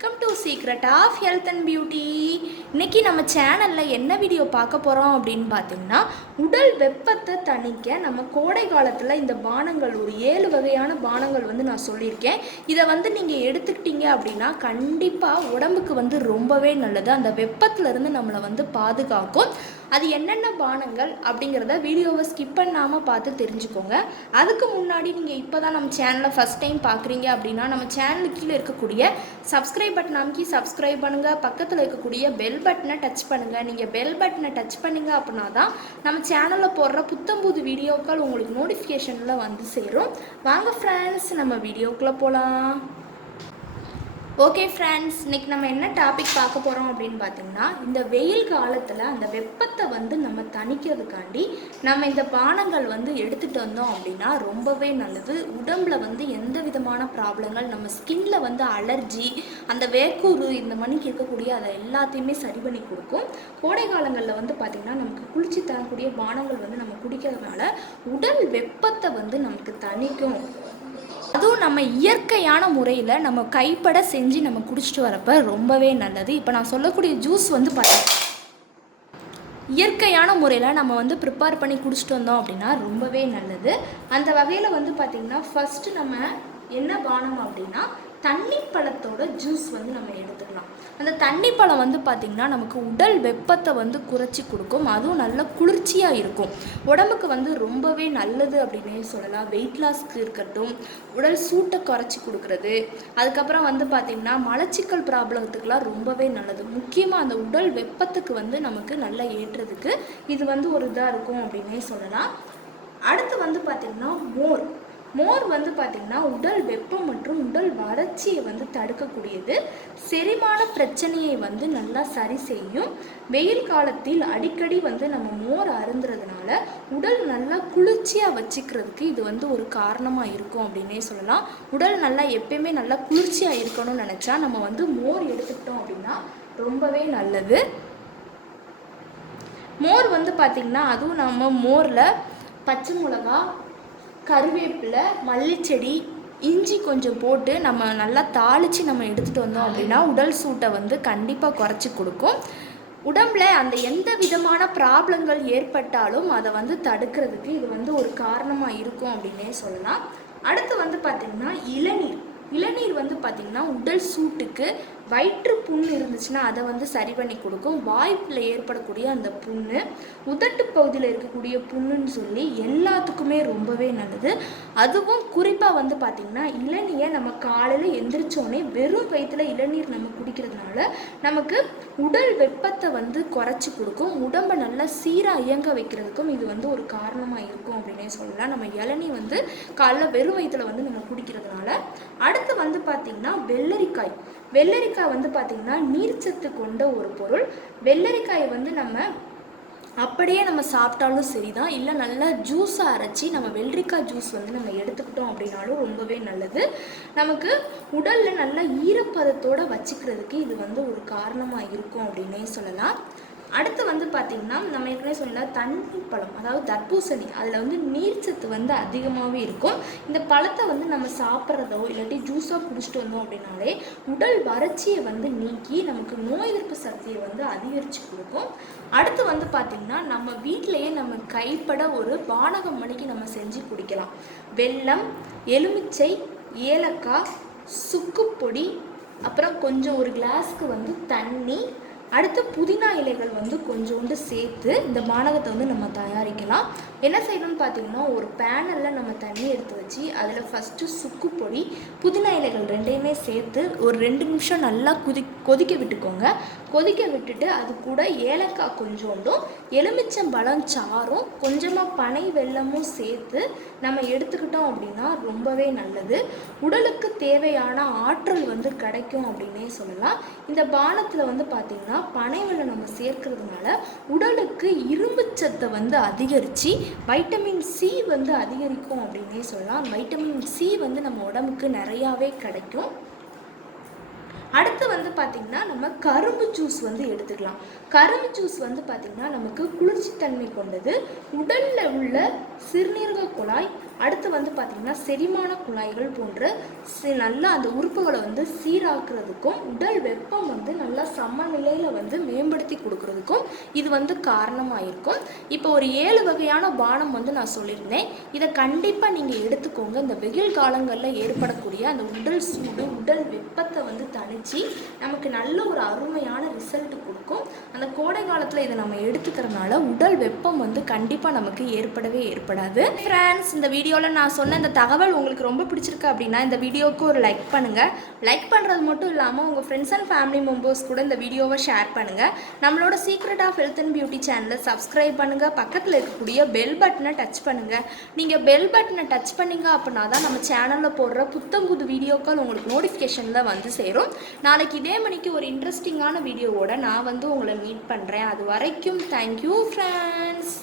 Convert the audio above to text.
Welcome to secret of health and beauty. இன்றைக்கி நம்ம சேனலில் என்ன வீடியோ பார்க்க போகிறோம் அப்படின்னு பார்த்தீங்கன்னா, உடல் வெப்பத்தை தணிக்க நம்ம கோடை காலத்தில் இந்த பானங்கள் ஒரு 7 வகையான பானங்கள் நான் சொல்லியிருக்கேன். இதை நீங்கள் எடுத்துக்கிட்டீங்க அப்படின்னா கண்டிப்பாக உடம்புக்கு ரொம்பவே நல்லது. அந்த வெப்பத்திலேருந்து நம்மளை பாதுகாக்கும். அது என்னென்ன பானங்கள் அப்படிங்கிறத வீடியோவை ஸ்கிப் பண்ணாமல் பார்த்து தெரிஞ்சுக்கோங்க. அதுக்கு முன்னாடி நீங்கள் இப்போ தான் நம்ம சேனலை ஃபஸ்ட் டைம் பார்க்குறீங்க அப்படின்னா நம்ம சேனலுக்கு கீழே இருக்கக்கூடிய சப்ஸ்கிரைப் பட்டன் அமைக்கி சப்ஸ்கிரைப் பண்ணுங்கள். பக்கத்தில் இருக்கக்கூடிய பெல் பட்டனை டச் பண்ணுங்கள். நீங்கள் பெல் பட்டனை டச் பண்ணிங்க அப்படின்னா தான் நம்ம சேனலில் போடுற புத்தம்புது வீடியோக்கள் உங்களுக்கு நோட்டிஃபிகேஷனில் சேரும். வாங்க ஃப்ரெண்ட்ஸ், நம்ம வீடியோக்குள்ளே போகலாம். ஓகே ஃப்ரெண்ட்ஸ், இன்றைக்கி நம்ம என்ன டாபிக் பார்க்க போகிறோம் அப்படின்னு பார்த்தீங்கன்னா, இந்த வெயில் காலத்தில் அந்த வெப்பத்தை நம்ம தணிக்கிறதுக்காண்டி நம்ம இந்த பானங்கள் எடுத்துகிட்டு வந்தோம் அப்படின்னா ரொம்பவே நல்லது. உடம்புல எந்த விதமான ப்ராப்ளங்கள், நம்ம ஸ்கின்னில் அலர்ஜி, அந்த வேக்கூறு, இந்த மணிக்கு இருக்கக்கூடிய அதை எல்லாத்தையுமே சரி பண்ணி கொடுக்கும். கோடை காலங்களில் பார்த்திங்கன்னா நமக்கு குளிர்ச்சி தரக்கூடிய பானங்கள் நம்ம குடிக்கிறதுனால உடல் வெப்பத்தை நமக்கு தணிக்கும். அதுவும் நம்ம இயற்கையான முறையில் நம்ம கைப்பட செஞ்சு நம்ம குடிச்சிட்டு வரப்போ ரொம்பவே நல்லது. இப்போ நான் சொல்லக்கூடிய ஜூஸ் பார்த்தீங்கன்னா இயற்கையான முறையில் நம்ம ப்ரிப்பேர் பண்ணி குடிச்சிட்டு வந்தோம் அப்படின்னா ரொம்பவே நல்லது. அந்த வகையில் பார்த்திங்கன்னா ஃபஸ்ட்டு நம்ம என்ன பானம் அப்படின்னா தண்ணி பழத்தோட ஜூஸ் நம்ம எடுத்துக்கலாம். அந்த தண்ணி பழம் பார்த்திங்கன்னா நமக்கு உடல் வெப்பத்தை குறைச்சி கொடுக்கும். அதுவும் நல்ல குளிர்ச்சியாக இருக்கும். உடம்புக்கு ரொம்பவே நல்லது அப்படின்னே சொல்லலாம். வெயிட் லாஸ்க்கு இருக்கட்டும், உடல் சூட்டை குறைச்சி கொடுக்குறது, அதுக்கப்புறம் பார்த்திங்கன்னா மலச்சிக்கல் ப்ராப்ளத்துக்கெலாம் ரொம்பவே நல்லது. முக்கியமாக அந்த உடல் வெப்பத்துக்கு நமக்கு நல்லா ஏற்றுறதுக்கு இது ஒரு இதாக இருக்கும் அப்படின்னே சொல்லலாம். அடுத்து பார்த்திங்கன்னா மோர் பார்த்திங்கன்னா உடல் வெப்பம் மற்றும் உடல் வறட்சியை தடுக்கக்கூடியது. செரிமான பிரச்சனையை நல்லா சரி செய்யும். வெயில் காலத்தில் அடிக்கடி நம்ம மோர் அருந்துறதுனால உடல் நல்லா குளிர்ச்சியாக வச்சுக்கிறதுக்கு இது ஒரு காரணமாக இருக்கும் அப்படின்னே சொல்லலாம். உடல் நல்லா எப்பயுமே நல்லா குளிர்ச்சியாக இருக்கணும்னு நினச்சா நம்ம மோர் எடுத்துக்கிட்டோம் அப்படின்னா ரொம்பவே நல்லது. மோர் பார்த்திங்கன்னா அதுவும் நம்ம மோரில் பச்சை மிளகா, கருவேப்பிலை, மல்லிச்செடி, இஞ்சி கொஞ்சம் போட்டு நம்ம நல்லா தாளித்து நம்ம எடுத்துகிட்டு வந்தோம் அப்படின்னா உடல் சூட்டை கண்டிப்பாக குறைச்சி கொடுக்கும். உடம்புல அந்த எந்த விதமான ப்ராப்ளங்கள் ஏற்பட்டாலும் அதை தடுக்கிறதுக்கு இது ஒரு காரணமாக இருக்கும் அப்படின்னே சொல்லலாம். அடுத்து பார்த்திங்கன்னா இளநீர் பார்த்திங்கன்னா உடல் சூட்டுக்கு, வயிற்று புண் இருந்துச்சுன்னா அதை சரி பண்ணி கொடுக்கும். வாய்ப்பில் ஏற்படக்கூடிய அந்த புண்ணு, உதட்டு பகுதியில் இருக்கக்கூடிய புண்ணுன்னு சொல்லி எல்லாத்துக்குமே ரொம்பவே நல்லது. அதுவும் குறிப்பாக பார்த்திங்கன்னா இளநீரை நம்ம காலையில் எந்திரிச்சோடனே வெறும் வயிற்றில் இளநீர் நம்ம குடிக்கிறதுனால நமக்கு உடல் வெப்பத்தை குறைச்சி கொடுக்கும். உடம்பை நல்லா சீராக இயங்க வைக்கிறதுக்கும் இது ஒரு காரணமாக இருக்கும் அப்படின்னே சொல்லலாம். நம்ம இளநீ காலைல வெறும் வயிற்றில் நம்ம குடிக்கிறதுனால. அடுத்து பார்த்திங்கன்னா வெள்ளரிக்காய் பார்த்திங்கன்னா நீர்ச்சத்து கொண்ட ஒரு பொருள். வெள்ளரிக்காயை நம்ம அப்படியே நம்ம சாப்பிட்டாலும் சரி தான், இல்லை நல்லா ஜூஸாக அரைச்சி நம்ம வெள்ளரிக்காய் ஜூஸ் நம்ம எடுத்துக்கிட்டோம் அப்படின்னாலும் ரொம்பவே நல்லது. நமக்கு உடலில் நல்லா ஈரப்பதத்தோடு வச்சுக்கிறதுக்கு இது ஒரு காரணமாக இருக்கும் அப்படின்னே சொல்லலாம். அடுத்து பார்த்திங்கன்னா நம்ம ஏற்கனவே சொன்ன தண்ணி பழம், அதாவது தர்பூசணி, அதில் நீர்ச்சத்து அதிகமாகவே இருக்கும். இந்த பழத்தை நம்ம சாப்பிட்றதோ இல்லாட்டி ஜூஸாக குடிச்சிட்டு வந்தோம் அப்படின்னாலே உடல் வறட்சியை நீக்கி நமக்கு நோய் எதிர்ப்பு சக்தியை அதிகரித்து கொடுக்கும். அடுத்து பார்த்திங்கன்னா நம்ம வீட்டிலையே நம்ம கைப்பட ஒரு பானகம் மணிக்கு நம்ம செஞ்சு குடிக்கலாம். வெல்லம், எலுமிச்சை, ஏலக்காய், சுக்குப்பொடி, அப்புறம் கொஞ்சம் ஒரு கிளாஸ்க்கு தண்ணி, அடுத்து புதினா இலைகள் கொஞ்சோண்டு சேர்த்து இந்த பானகத்தை நம்ம தயாரிக்கலாம். என்ன செய்யணும்னு பார்த்திங்கன்னா, ஒரு பேனலில் நம்ம தண்ணி எடுத்து வச்சு அதில் ஃபஸ்ட்டு சுக்குப்பொடி, புதினா இலைகள் ரெண்டையுமே சேர்த்து ஒரு 2 நிமிஷம் நல்லா கொதிக்க விட்டுக்கோங்க. கொதிக்க விட்டுட்டு அது கூட ஏலக்காய் கொஞ்சோண்டும், எலுமிச்சம்பழம் சாறும், கொஞ்சமாக பனை வெல்லமும் சேர்த்து நம்ம எடுத்துக்கிட்டோம் அப்படின்னா ரொம்பவே நல்லது. உடலுக்கு தேவையான ஆற்றல் கிடைக்கும் அப்படின்னே சொல்லலாம். இந்த பானத்தில் பார்த்திங்கன்னா பனை வெல்லம் நம்ம சேர்க்கறதுனால உடலுக்கு இரும்புச்சத்தை அதிகரித்து வைட்டமின் சி அதிகரிக்கும் அப்படின்னே சொல்லலாம். வைட்டமின் சி நம்ம உடம்புக்கு நிறையாவே கிடைக்கும். அடுத்து பார்த்திங்கன்னா நம்ம கரும்பு ஜூஸ் எடுத்துக்கலாம். கரும்பு ஜூஸ் பார்த்திங்கன்னா நமக்கு குளிர்ச்சி தன்மை கொண்டது. உடலில் உள்ள சிறுநீரக குழாய், அடுத்து வந்து பார்த்திங்கன்னா செரிமான குழாய்கள் போன்ற நல்லா அந்த உறுப்புகளை வந்து சீராக்குறதுக்கும் உடல் வெப்பம் வந்து நல்லா சமநிலையில் வந்து மேம்படுத்தி கொடுக்குறதுக்கும் இது வந்து காரணமாக இருக்கும். இப்போ ஒரு 7 வகையான பானம் வந்து நான் சொல்லியிருந்தேன். இதை கண்டிப்பாக நீங்கள் எடுத்துக்கோங்க. இந்த வெயில் காலங்களில் ஏற்படக்கூடிய அந்த உடல் சூடு உடல் வெப்பத்தை வந்து தணித்து நமக்கு நல்ல ஒரு அருமையான ரிசல்ட் கொடுக்கும். அந்த கோடை காலத்தில் இதை நம்ம எடுத்துக்கிறதுனால உடல் வெப்பம் வந்து கண்டிப்பாக நமக்கு ஏற்படாது. ஃப்ரெண்ட்ஸ், இந்த வீடியோவில் நான் சொன்ன இந்த தகவல் உங்களுக்கு ரொம்ப பிடிச்சிருக்கு அப்படின்னா இந்த வீடியோவுக்கு ஒரு லைக் பண்ணுங்கள். லைக் பண்ணுறது மட்டும் இல்லாமல் உங்கள் ஃப்ரெண்ட்ஸ் அண்ட் ஃபேமிலி மெம்பர்ஸ் கூட இந்த வீடியோவை ஷேர் பண்ணுங்கள். நம்மளோட secret of health and beauty சேனலை சப்ஸ்கிரைப் பண்ணுங்கள். பக்கத்தில் இருக்கக்கூடிய பெல் பட்டனை டச் பண்ணுங்கள். நீங்கள் பெல் பட்டனை டச் பண்ணிங்க அப்படின்னா தான் நம்ம சேனலில் போடுற புது வீடியோக்கள் உங்களுக்கு நோட்டிஃபிகேஷனில் வந்து சேரும். நாளைக்கு இதே மணிக்கு ஒரு இன்ட்ரெஸ்டிங்கான வீடியோவோட நான் வந்து உங்களை மீட் பண்ணுறேன். அது வரைக்கும் தேங்க்யூ ஃப்ரெண்ட்ஸ்.